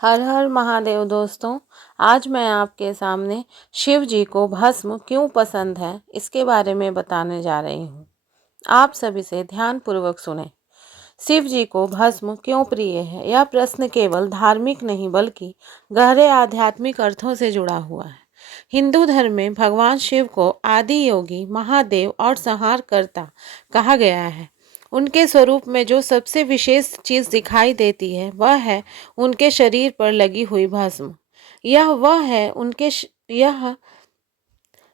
हर हर महादेव दोस्तों। आज मैं आपके सामने शिव जी को भस्म क्यों पसंद है इसके बारे में बताने जा रही हूँ। आप सभी से ध्यानपूर्वक सुने। शिव जी को भस्म क्यों प्रिय है, यह प्रश्न केवल धार्मिक नहीं बल्कि गहरे आध्यात्मिक अर्थों से जुड़ा हुआ है। हिंदू धर्म में भगवान शिव को आदि योगी, महादेव और संहारकर्ता कहा गया है। उनके स्वरूप में जो सबसे विशेष चीज दिखाई देती है वह है उनके शरीर पर लगी हुई भस्म। यह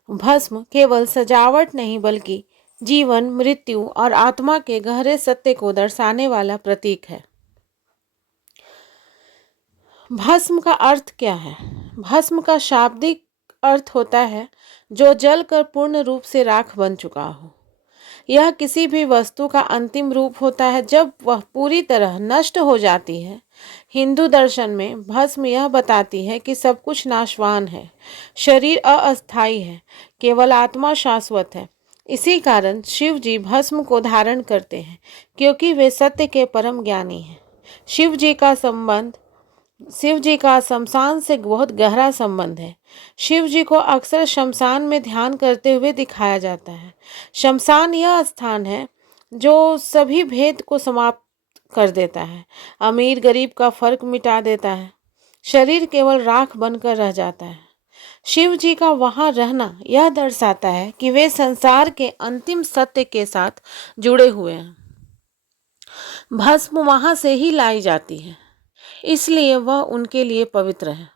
भस्म केवल सजावट नहीं बल्कि जीवन, मृत्यु और आत्मा के गहरे सत्य को दर्शाने वाला प्रतीक है। भस्म का अर्थ क्या है? भस्म का शाब्दिक अर्थ होता है जो जलकर पूर्ण रूप से राख बन चुका हो। यह किसी भी वस्तु का अंतिम रूप होता है जब वह पूरी तरह नष्ट हो जाती है। हिंदू दर्शन में भस्म यह बताती है कि सब कुछ नाशवान है, शरीर अस्थायी है, केवल आत्मा शाश्वत है। इसी कारण शिव जी भस्म को धारण करते हैं, क्योंकि वे सत्य के परम ज्ञानी हैं। शिव जी का शमशान से बहुत गहरा संबंध है। शिव जी को अक्सर शमशान में ध्यान करते हुए दिखाया जाता है। शमशान यह स्थान है जो सभी भेद को समाप्त कर देता है, अमीर गरीब का फर्क मिटा देता है, शरीर केवल राख बनकर रह जाता है। शिव जी का वहां रहना यह दर्शाता है कि वे संसार के अंतिम सत्य के साथ जुड़े हुए हैं। भस्म वहां से ही लाई जाती है, इसलिए वह उनके लिए पवित्र है।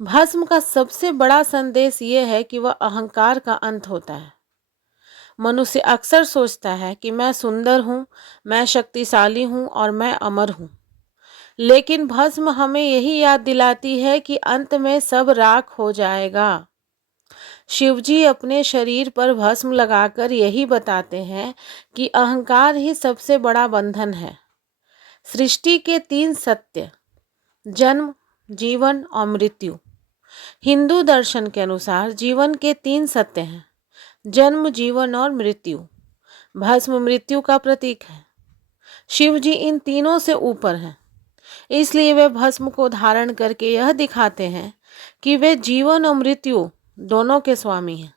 भस्म का सबसे बड़ा संदेश यह है कि वह अहंकार का अंत होता है। मनुष्य अक्सर सोचता है कि मैं सुंदर हूँ, मैं शक्तिशाली हूँ और मैं अमर हूँ। लेकिन भस्म हमें यही याद दिलाती है कि अंत में सब राख हो जाएगा। शिवजी अपने शरीर पर भस्म लगाकर यही बताते हैं कि अहंकार ही सबसे बड़ा बंधन है। सृष्टि के 3 सत्य, जन्म, जीवन और मृत्यु। हिंदू दर्शन के अनुसार जीवन के 3 सत्य हैं, जन्म, जीवन और मृत्यु। भस्म मृत्यु का प्रतीक है। शिव जी इन तीनों से ऊपर हैं, इसलिए वे भस्म को धारण करके यह दिखाते हैं कि वे जीवन और मृत्यु दोनों के स्वामी हैं।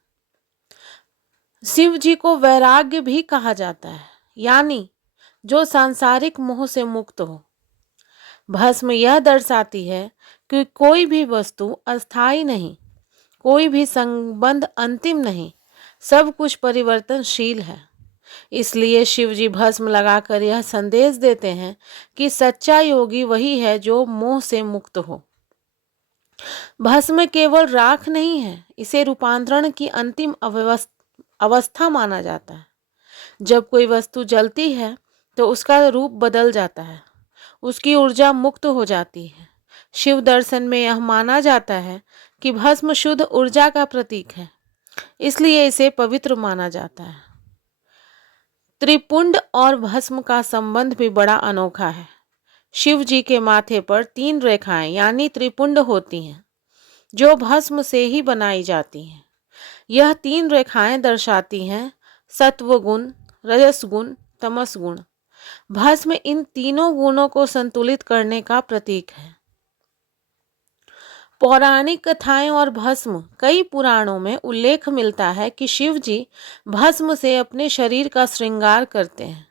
शिव जी को वैराग्य भी कहा जाता है, यानी जो सांसारिक मोह से मुक्त हो। भस्म यह दर्शाती है कि कोई भी वस्तु अस्थायी नहीं, कोई भी संबंध अंतिम नहीं, सब कुछ परिवर्तनशील है। इसलिए शिव जी भस्म लगाकर यह संदेश देते हैं कि सच्चा योगी वही है जो मोह से मुक्त हो। भस्म केवल राख नहीं है, इसे रूपांतरण की अंतिम अवस्था माना जाता है। जब कोई वस्तु जलती है तो उसका रूप बदल जाता है, उसकी ऊर्जा मुक्त हो जाती है। शिव दर्शन में यह माना जाता है कि भस्म शुद्ध ऊर्जा का प्रतीक है, इसलिए इसे पवित्र माना जाता है। त्रिपुंड और भस्म का संबंध भी बड़ा अनोखा है। शिव जी के माथे पर 3 रेखाएं यानी त्रिपुंड होती हैं, जो भस्म से ही बनाई जाती हैं। यह 3 रेखाएं दर्शाती हैं सत्व गुण, रजस गुण, तमस गुण। भस्म इन तीनों गुणों को संतुलित करने का प्रतीक है। पौराणिक कथाएं और भस्म, कई पुराणों में उल्लेख मिलता है कि शिव जी भस्म से अपने शरीर का श्रृंगार करते हैं।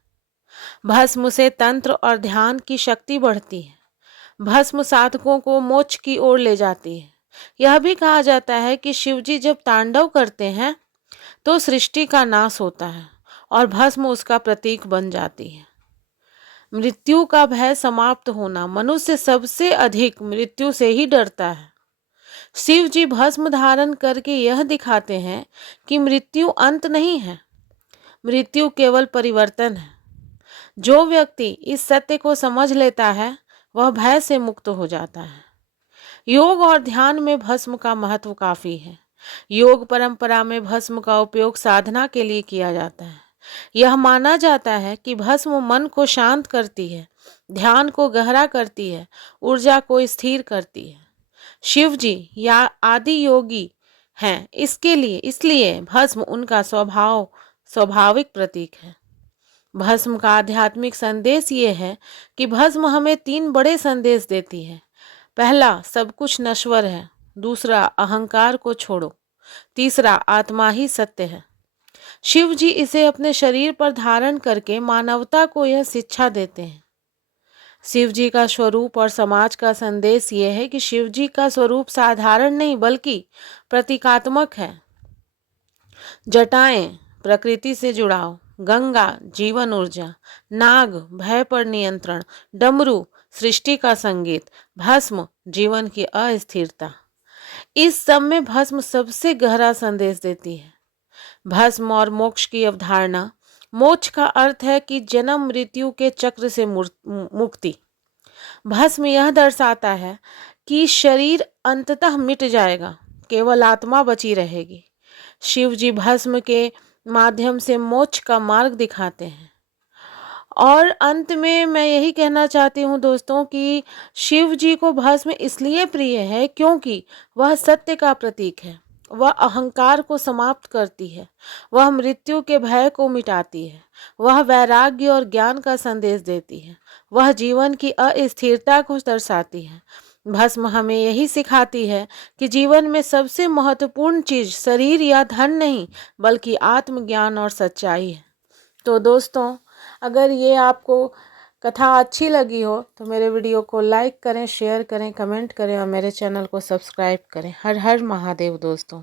भस्म से तंत्र और ध्यान की शक्ति बढ़ती है। भस्म साधकों को मोक्ष की ओर ले जाती है। यह भी कहा जाता है कि शिव जी जब तांडव करते हैं तो सृष्टि का नाश होता है और भस्म उसका प्रतीक बन जाती है। मृत्यु का भय समाप्त होना, मनुष्य सबसे अधिक मृत्यु से ही डरता है। शिव जी भस्म धारण करके यह दिखाते हैं कि मृत्यु अंत नहीं है, मृत्यु केवल परिवर्तन है। जो व्यक्ति इस सत्य को समझ लेता है वह भय से मुक्त हो जाता है। योग और ध्यान में भस्म का महत्व काफी है। योग परंपरा में भस्म का उपयोग साधना के लिए किया जाता है। यह माना जाता है कि भस्म मन को शांत करती है, ध्यान को गहरा करती है, ऊर्जा को स्थिर करती है। शिव जी या आदि योगी हैं, इसलिए भस्म उनका स्वाभाविक प्रतीक है। भस्म का आध्यात्मिक संदेश ये है कि भस्म हमें 3 बड़े संदेश देती है। पहला, सब कुछ नश्वर है। दूसरा, अहंकार को छोड़ो। तीसरा, आत्मा ही सत्य है। शिव जी इसे अपने शरीर पर धारण करके मानवता को यह शिक्षा देते हैं। शिव जी का स्वरूप और समाज का संदेश यह है कि शिव जी का स्वरूप साधारण नहीं बल्कि प्रतीकात्मक है। जटाएं, प्रकृति से जुड़ाव। गंगा, जीवन ऊर्जा। नाग, भय पर नियंत्रण। डमरू, सृष्टि का संगीत। भस्म, जीवन की अस्थिरता। इस सब में भस्म सबसे गहरा संदेश देती है। भस्म और मोक्ष की अवधारणा। मोक्ष का अर्थ है कि जन्म मृत्यु के चक्र से मुक्ति। भस्म यह दर्शाता है कि शरीर अंततः मिट जाएगा, केवल आत्मा बची रहेगी। शिव जी भस्म के माध्यम से मोक्ष का मार्ग दिखाते हैं। और अंत में मैं यही कहना चाहती हूँ दोस्तों कि शिव जी को भस्म इसलिए प्रिय है क्योंकि वह सत्य का प्रतीक है। वह अहंकार को समाप्त करती है। वह मृत्यु के भय को मिटाती है। वह वैराग्य और ज्ञान का संदेश देती है। वह जीवन की अस्थिरता को दर्शाती है। भस्म हमें यही सिखाती है कि जीवन में सबसे महत्वपूर्ण चीज शरीर या धन नहीं बल्कि आत्मज्ञान और सच्चाई है। तो दोस्तों, अगर ये आपको कथा अच्छी लगी हो तो मेरे वीडियो को लाइक करें, शेयर करें, कमेंट करें और मेरे चैनल को सब्सक्राइब करें। हर हर महादेव दोस्तों।